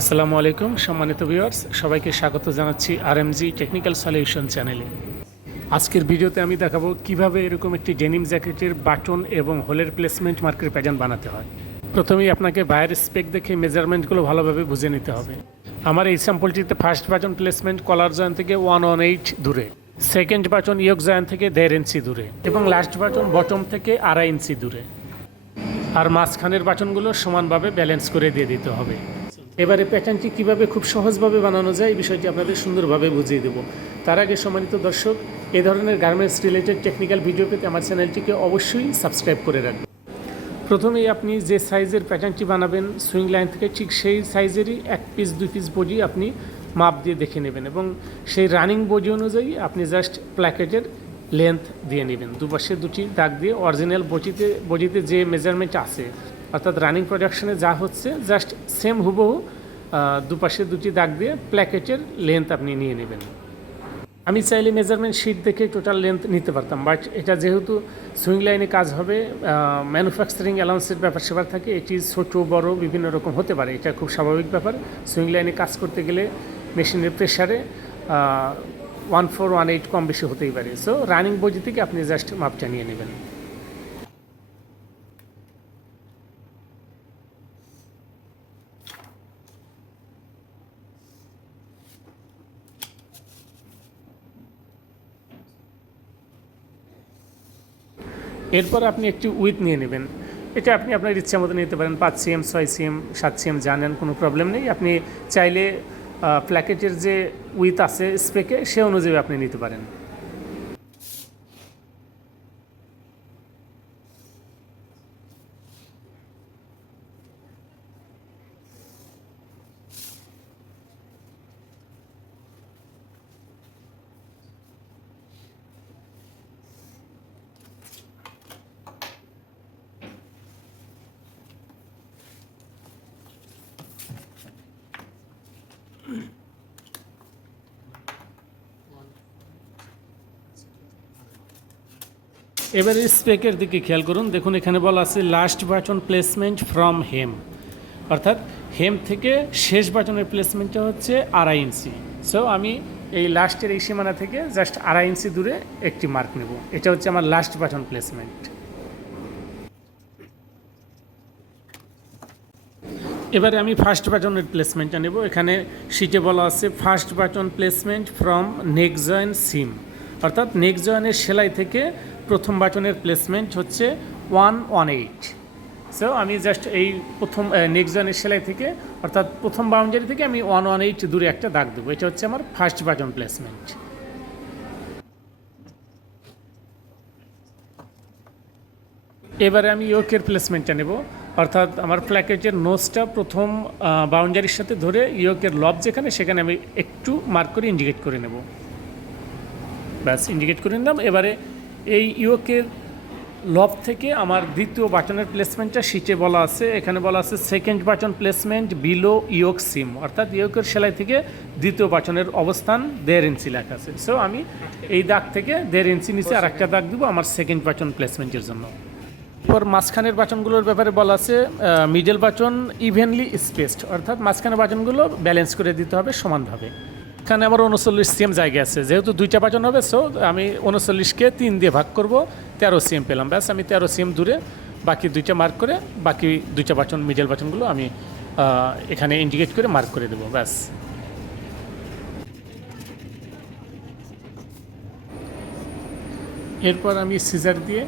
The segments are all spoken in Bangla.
আসসালামু আলাইকুম সম্মানিত ভিউয়ার্স, সবাইকে স্বাগত জানাচ্ছি আরএমজি টেকনিক্যাল সলিউশন চ্যানেলে। আজকের ভিডিওতে আমি দেখাবো কিভাবে এরকম একটি ডেনিম জ্যাকেটের বাটন এবং হোলের প্লেসমেন্ট মার্কের প্যাটার্ন বানাতে হয়। প্রথমেই আপনাকে বাইরের স্পেক দেখে মেজারমেন্টগুলো ভালোভাবে বুঝে নিতে হবে। আমার এই স্যাম্পলটিতে ফার্স্ট বাটন প্লেসমেন্ট কলার জয়েন থেকে 118 দূরে, সেকেন্ড বাটন ইয়ক জয়েন থেকে 1.5 ইঞ্চি দূরে এবং লাস্ট বাটন বটম থেকে 2.5 ইঞ্চি দূরে। আর মাঝখানের বাটনগুলো সমানভাবে ব্যালেন্স করে দিয়ে দিতে হবে। এবারে প্যাটার্নটি কীভাবে খুব সহজভাবে বানানো যায় এই বিষয়টি আপনাদের সুন্দরভাবে বুঝিয়ে দেবো। তার আগে সম্মানিত দর্শক, এই ধরনের গার্মেন্টস রিলেটেড টেকনিক্যাল ভিডিও পেতে আমার চ্যানেলটিকে অবশ্যই সাবস্ক্রাইব করে রাখবেন। প্রথমেই আপনি যে সাইজের প্যাটার্নটি বানাবেন সুইং লাইন থেকে ঠিক সেই সাইজেরই 1 পিস 2 পিস বডি আপনি মাপ দিয়ে দেখে নেবেন এবং সেই রানিং বডি অনুযায়ী আপনি জাস্ট প্ল্যাকেটের লেন্থ দিয়ে নেবেন। দুপাশে দুটি দাগ দিয়ে অরিজিনাল বডিতে যে মেজারমেন্ট আছে অর্থাৎ রানিং প্রোডাকশনে যা হচ্ছে জাস্ট সেম হুবহু দুপাশে দুটি দাগ দিয়ে প্ল্যাকেটের লেন্থ আপনি নিয়ে নেবেন। আমি চাইলে মেজারমেন্ট শিট দেখে টোটাল লেন্থ নিতে পারতাম, বাট এটা যেহেতু সুইং লাইনে কাজ হবে, ম্যানুফ্যাকচারিং অ্যালাউন্সের ব্যাপার স্যাপার থাকে, এটি ছোটো বড় বিভিন্ন রকম হতে পারে, এটা খুব স্বাভাবিক ব্যাপার। সুইং লাইনে কাজ করতে গেলে মেশিনের প্রেশারে 1418 কম বেশি হতেই পারে। সো রানিং বডি থেকে আপনি জাস্ট মাপটা নিয়ে নেবেন। এরপর আপনি একটি উইথ নিয়ে নেবেন। এটা আপনি আপনার ইচ্ছা মতো নিতে পারেন, 5 সিএম 6 সিএম 7 সিএম জানেন, কোনো প্রবলেম নেই। আপনি চাইলে প্ল্যাকেটের যে উইথ আছে স্পেকে সে অনুযায়ী আপনি নিতে পারেন। এবারে স্পেকের দিকে খেয়াল করুন, দেখুন এখানে বলা আছে লাস্ট বাটন প্লেসমেন্ট ফ্রম হেম, অর্থাৎ হেম থেকে শেষ বাটনের প্লেসমেন্টটা হচ্ছে 2.5 ইঞ্চি। সো আমি এই লাস্টের এই সীমানা থেকে জাস্ট 2.5 ইঞ্চি দূরে একটি মার্ক নেব, এটা হচ্ছে আমার লাস্ট বাটন প্লেসমেন্ট। এবারে আমি ফার্স্ট বাটনের প্লেসমেন্টটা নেব। এখানে শিটে বলা আছে first button placement from neck join seam, অর্থাৎ নেক জয়েনের সেলাই থেকে প্রথম বাটনের প্লেসমেন্ট হচ্ছে 118। সো আমি জাস্ট এই প্রথম নেক জয়েনের সেলাই থেকে অর্থাৎ প্রথম বাউন্ডারি থেকে আমি 118 দূরে একটা দাগ দেবো, এটা হচ্ছে আমার ফার্স্ট বাটন প্লেসমেন্ট। এবারে আমি ইয়োকের প্লেসমেন্টটা নেব, অর্থাৎ আমার প্ল্যাকেটের নোজটা প্রথম বাউন্ডারির সাথে ধরে ইয়োকের লব যেখানে সেখানে আমি একটু মার্ক করে ইন্ডিকেট করে নেব। ব্যাস ইন্ডিকেট করে নিলাম। এবারে এই ইয়োকের লব থেকে আমার দ্বিতীয় বাটনের প্লেসমেন্টটা শিটে বলা আছে, এখানে বলা আছে second button placement below yoke seam, অর্থাৎ ইয়োকের সেলাই থেকে দ্বিতীয় বাটনের অবস্থান 1.5 ইঞ্চি লেখা আছে। সো আমি এই দাগ থেকে 1.5 ইঞ্চি নিচে আর একটা দাগ দেবো আমার সেকেন্ড বাটন প্লেসমেন্টের জন্য। এরপর মাঝখানের বাটনগুলোর ব্যাপারে বলা আছে মিডল বাটন ইভেনলি স্পেসড, অর্থাৎ মাঝখানের বাটনগুলো ব্যালেন্স করে দিতে হবে সমানভাবে। এখানে আমার 39 সিএম জায়গা আছে, যেহেতু দুইটা বাটন হবে, সো আমি 39কে 3 দিয়ে ভাগ করব, 13 সিএম পেলাম। ব্যাস আমি 13 সিএম দূরে বাকি দুইটা মার্ক করে বাকি দুইটা বাটন মিডল বাটনগুলো আমি এখানে ইন্ডিকেট করে মার্ক করে দেবো। ব্যাস এরপর আমি সিজার দিয়ে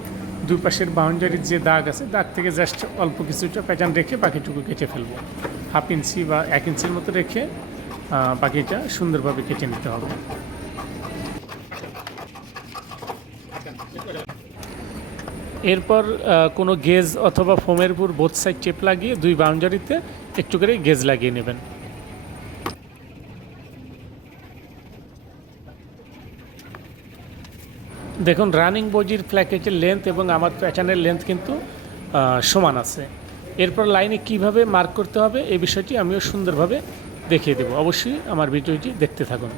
দুই পাশের বাউন্ডারির যে দাগ আছে দাগ থেকে জাস্ট অল্প কিছুটা প্যাটার্ন রেখে বাকিটুকু কেটে ফেলবো। 1/2 ইঞ্চি বা 1 ইঞ্চির মতো রেখে বাকিটা সুন্দরভাবে কেটে নিতে হবে। এরপর কোনো গেজ অথবা ফোমের উপর বোথ সাইড টেপ লাগিয়ে দুই বাউন্ডারিতে একটু করে গেজ লাগিয়ে নেবেন। দেখুন রানিং বডির প্ল্যাকেটের লেন্থ এবং আমার প্যাটার্নের লেন্থ কিন্তু সমান আছে। এরপর লাইনে কিভাবে মার্ক করতে হবে এই বিষয়টি আমিও সুন্দরভাবে দেখিয়ে দেব, অবশ্যই আমার ভিডিওটি দেখতে থাকুন।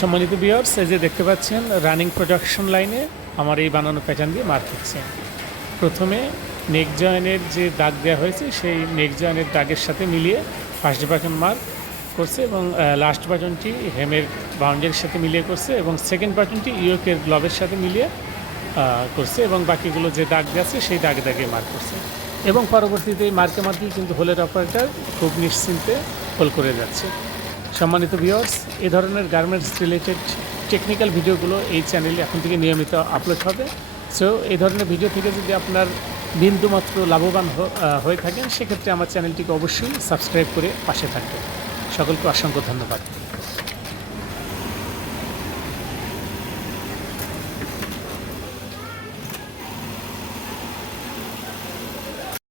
সম্মানিত ভিউয়ার্স, এই যে দেখতে পাচ্ছেন রানিং প্রোডাকশন লাইনে আমার এই বানানো প্যাটার্ন দিয়ে মার্ক হচ্ছে। প্রথমে নেক জয়েনের যে দাগ দেওয়া হয়েছে সেই নেক জয়েনের দাগের সাথে মিলিয়ে ফার্স্ট বাটন মার্ক করছে এবং লাস্ট বাটনটি হেমের বাউন্ডারির সাথে মিলিয়ে করছে এবং সেকেন্ড বাটনটি ইয়োকের গ্লবের সাথে মিলিয়ে করছে এবং বাকিগুলো যে দাগ দেওয়া আছে সেই দাগে দাগে মার্ক করছে এবং পরবর্তীতে এই মার্কের মাধ্যমে কিন্তু হোলের অপারেটর খুব নিশ্চিন্তে হোল করে যাচ্ছে। সম্মানিত ভিউয়ার্স, এই ধরনের গার্মেন্টস রিলেটেড টেকনিক্যাল ভিডিওগুলো এই চ্যানেলে এখন থেকে নিয়মিত আপলোড হবে। সো এই ধরনের ভিডিও থেকে যদি আপনার বিন্দুমাত্র লাভবান হয়ে থাকেন সেক্ষেত্রে আমার চ্যানেলটিকে অবশ্যই সাবস্ক্রাইব করে পাশে থাকবেন। সকলকে অসংখ্য ধন্যবাদ।